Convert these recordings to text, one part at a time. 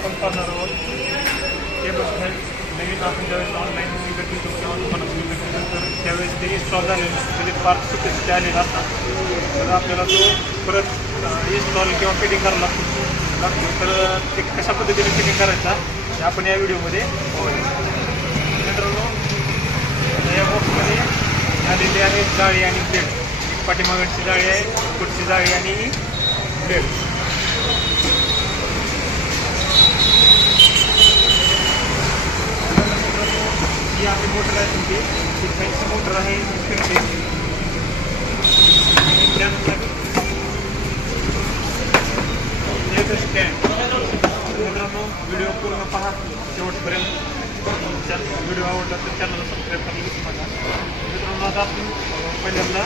आपण पाहणार आहोत. केबल फॅन नवीन आपण ज्यावेळेस ऑनलाईन विकत घेतो किंवा दुकानात विकत घेतो तर त्यावेळेस ते इन्स्टॉल झालेलं म्हणजे त्याचे पार्ट सुट्टे असतात तर आपल्याला तो परत इन्स्टॉल किंवा फिटिंग करायला लागतो. लागतो. तर ते कशा पद्धतीने फिटिंग करायचा हे आपण या व्हिडिओमध्ये पाहूया मित्रांनो या बॉक्समध्ये आलेली आहे जाळी आणि ब्लेड पाठीमागडची जाळी आहे पुढची जाळी आणि ब्लेड ही आपली मोटर आहे तुमची मोटर आहे ही फिरते आणि त्यानंतर स्टँड मित्रांनो व्हिडिओ पूर्ण पहा शेवटपर्यंत व्हिडिओ आवडला तर चॅनलला सबस्क्राईब करायला विसरू नका मित्रांनो आता आपण पहिल्यांदा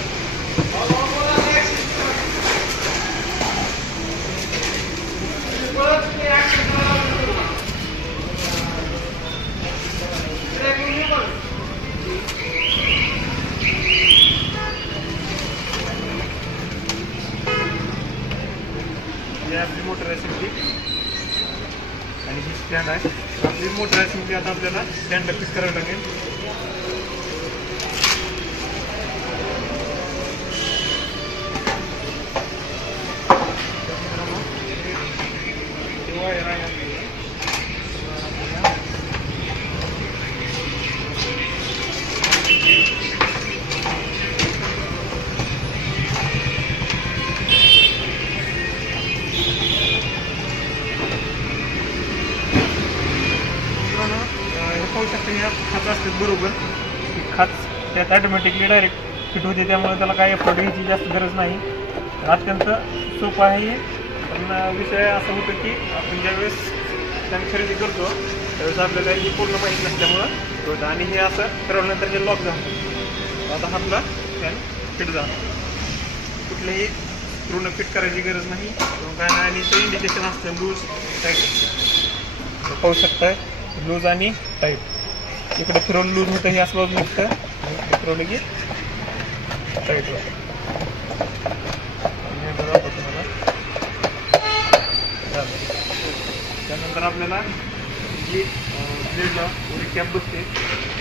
आपली मोटर आहे सिम्पली आणि ही स्टँड आहे. आपली मोटर आहे आता आपल्याला स्टँड फिट करावं लागेल. खाच बरोबर खाच त्यात ॲटोमॅटिकली डायरेक्ट फिट होते त्यामुळे त्याला काही एफर्ट घ्यायची जास्त गरज नाही. अत्यंत सोपं आहे. पण विषय असा होतो की आपण ज्यावेळेस त्यांनी खरेदी करतो त्यावेळेस आपल्याला ही पूर्ण माहीत नसल्यामुळं होतं आणि हे असं ठरवल्यानंतर हे लॉक झालं आता हातला आपला फॅन फिट झाला. कुठलेही पूर्ण फिट करायची गरज नाही. काय नाही आणि ते इंडिकेशन असतं लूज टाईट पाहू शकताय लूज आणि टाईट इकडे फिरवून लूज होतं हे असं बाजू निघतं फिरवलं की टाईट तुम्हाला. त्यानंतर आपल्याला जी ब्लेडला वरी कॅप बसते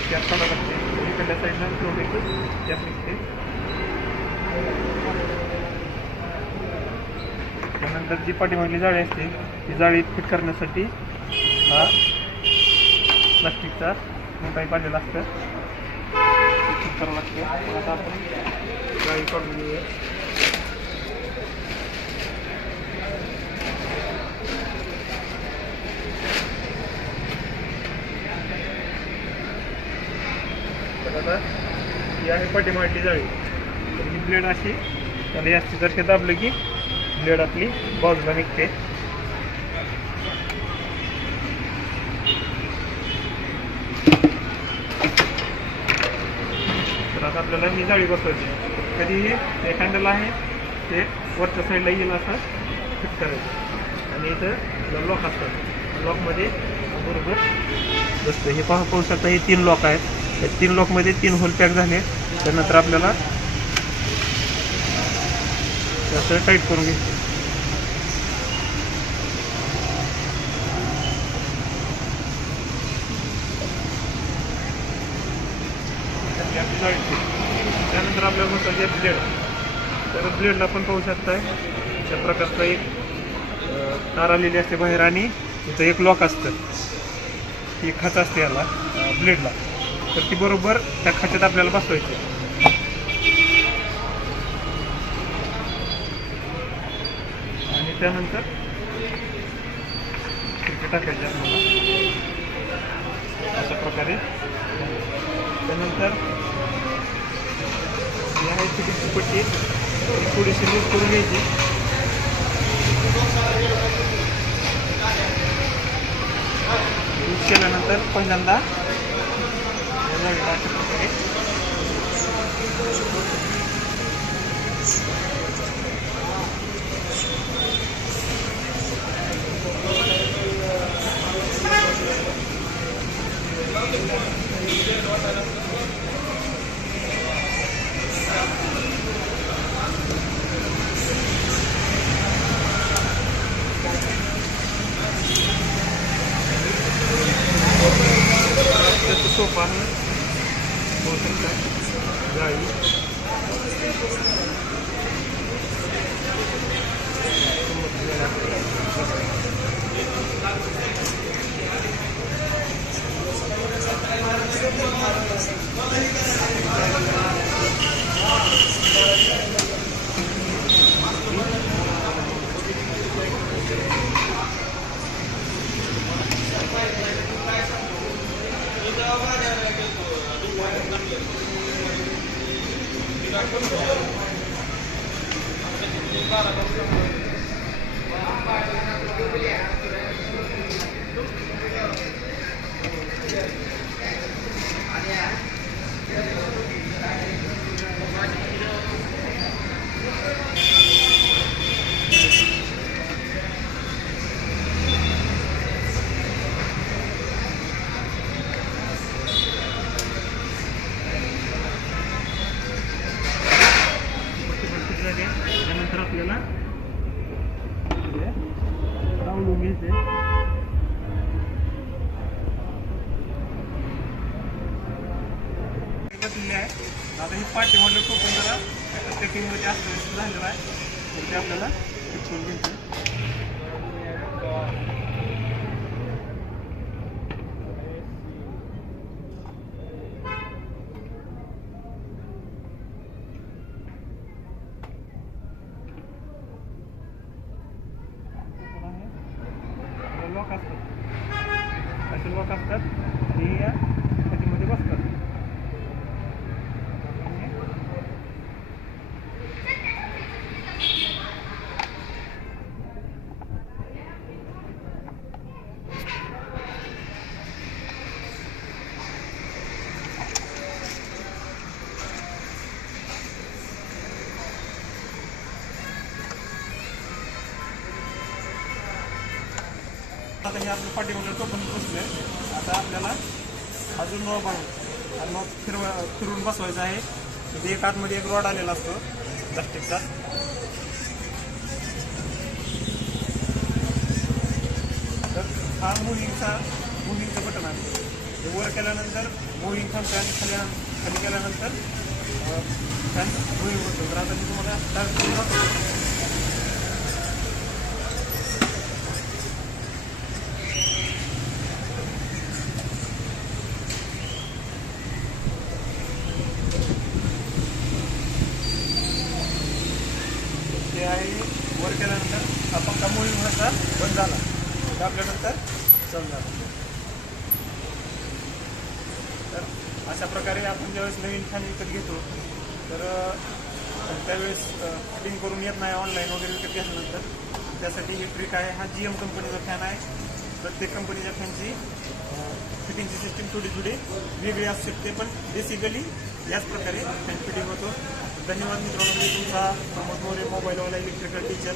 कॅप काढा लागते इकडल्या साईडला फिरवली की कॅप निघते. त्यानंतर जी पाठीमागली जाळी असते ती जाळी फिट करण्यासाठी हा प्लास्टिकचा काही आलेला असतं. करावं लागतं. आता आपण जाळी काढून घेऊया आता ही आहे पाठीमागली जाळी. तर ही ब्लेड अशी आणि जास्तीत जास्त दाबलं की ब्लेड आपली बाजूला निघते. आपल्याला ही जाळी बसवायची कधीही ते हँडल आहे ते वरच्या साईडला येईल असं फिट करायचं. आणि इथं लॉक असतात लॉकमध्ये बरोबर बसतं हे पहा पाहू शकता हे तीन लॉक आहेत. त्या तीन लॉकमध्ये तीन होल पॅक झाले. त्यानंतर आपल्याला असं टाईट करून घ्यायचं आपली आपली जाळी फिट. म्हणजे ब्लेड. तर ब्लेडला पण पाहू शकताय. अशा प्रकारचा एक तार आलेली असते बाहेर आणि इथं एक लॉक असतं. ही खाच असते याला ब्लेडला. तर ती बरोबर त्या खाच्यात आपल्याला बसवायची. आणि त्यानंतर तिथे टाकायचे आपल्याला. अशा प्रकारे. त्यानंतर ही आहे चुकीची पट्टी ही थोडीशी मूग करून घ्यायची मूग केल्यानंतर पहिल्यांदा Thank you. जाळीला अशा प्रकारे आहे पाहू शकता जाळी Yeah. आपल्याला. डावलून घ्यायचे बसलेली आहे. आता ही पाठी म्हटलं टोकन जरा. पॅकिंगमध्ये असं झालेलं आहे. तर ते आपल्याला घ्यायचं लॉक असतात आता हे आपलं पाठीमध्ये टोपण बसले आता आपल्याला अजून नॉब आहे हा फिरवा फिरून बसवायचं आहे. एक आतमध्ये एक रॉड आलेला असतो प्लास्टिकचा तर हा मुव्हिंगचा मुव्हिंगचं बटन आहे. हे वर केल्यानंतर मुव्हिंग थांबतं आणि खाली खाली केल्यानंतर फॅन मुव्हिंग होतो तर आता मी तुम्हाला start करून दाखवतो. ते आहे वर केल्यानंतर हा पक्का मुव्हिंग व्हायचा बंद झाला दाबल्यानंतर चालू तर अशा प्रकारे आपण ज्यावेळेस नवीन फॅन विकत घेतो तर त्यावेळेस फिटिंग करून येत नाही ऑनलाईन वगैरे विकत घेतल्यानंतर. त्यासाठी ही ट्रिक आहे हा जी एम कंपनीचा फॅन आहे. प्रत्येक कंपनीच्या फॅनची फिटिंगची सिस्टीम थोडी थोडी वेगळी असू शकते पण बेसिकली याच प्रकारे फॅन फिटिंग होतो. धन्यवाद मित्रांनो मी तुमचा प्रमोद मोरे मोबाईलवाला इलेक्ट्रिकल टीचर